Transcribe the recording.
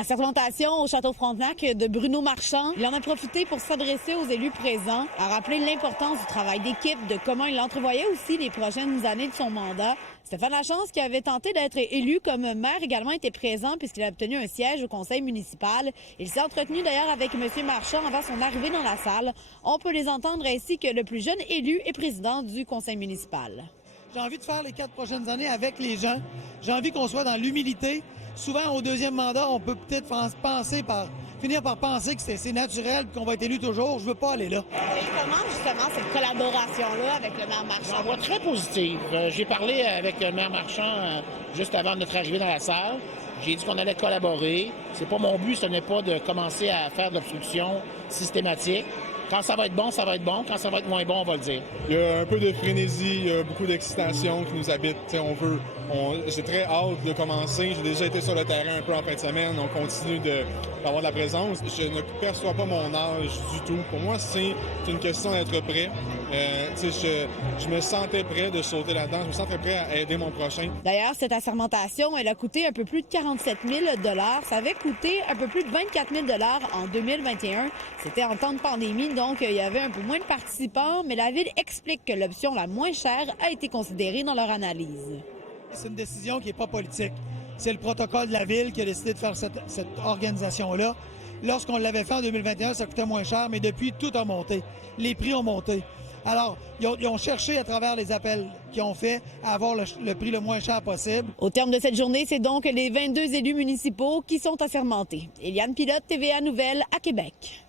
Assermentation au Château Frontenac de Bruno Marchand. Il en a profité pour s'adresser aux élus présents, à rappeler l'importance du travail d'équipe, de comment il entrevoyait aussi les prochaines années de son mandat. Stéphane Lachance, qui avait tenté d'être élu comme maire, également était présent puisqu'il a obtenu un siège au conseil municipal. Il s'est entretenu d'ailleurs avec M. Marchand avant son arrivée dans la salle. On peut les entendre ainsi que le plus jeune élu et président du conseil municipal. J'ai envie de faire les 4 prochaines années avec les gens. J'ai envie qu'on soit dans l'humilité. Souvent, au deuxième mandat, on peut peut-être finir par penser que c'est naturel et qu'on va être élu toujours. Je veux pas aller là. Comment, justement, cette collaboration-là avec le maire Marchand? J'en vois très positive. J'ai parlé avec le maire Marchand juste avant notre arrivée dans la salle. J'ai dit qu'on allait collaborer. C'est pas mon but, ce n'est pas de commencer à faire de l'obstruction systématique. Quand ça va être bon, ça va être bon. Quand ça va être moins bon, on va le dire. Il y a un peu de frénésie, il y a beaucoup d'excitation qui nous habite. J'ai très hâte de commencer. J'ai déjà été sur le terrain un peu en fin de semaine. On continue d'avoir de la présence. Je ne perçois pas mon âge du tout. Pour moi, c'est une question d'être prêt. Je me sentais prêt de sauter là-dedans. Je me sentais prêt à aider mon prochain. D'ailleurs, cette assermentation, elle a coûté un peu plus de 47 000 $. Ça avait coûté un peu plus de 24 000 $ en 2021. C'était en temps de pandémie, donc il y avait un peu moins de participants, mais la Ville explique que l'option la moins chère a été considérée dans leur analyse. C'est une décision qui n'est pas politique. C'est le protocole de la Ville qui a décidé de faire cette organisation-là. Lorsqu'on l'avait fait en 2021, ça coûtait moins cher, mais depuis, tout a monté. Les prix ont monté. Alors, ils ont cherché à travers les appels qu'ils ont fait à avoir le prix le moins cher possible. Au terme de cette journée, c'est donc les 22 élus municipaux qui sont assermentés. Éliane Pilote, TVA Nouvelles à Québec.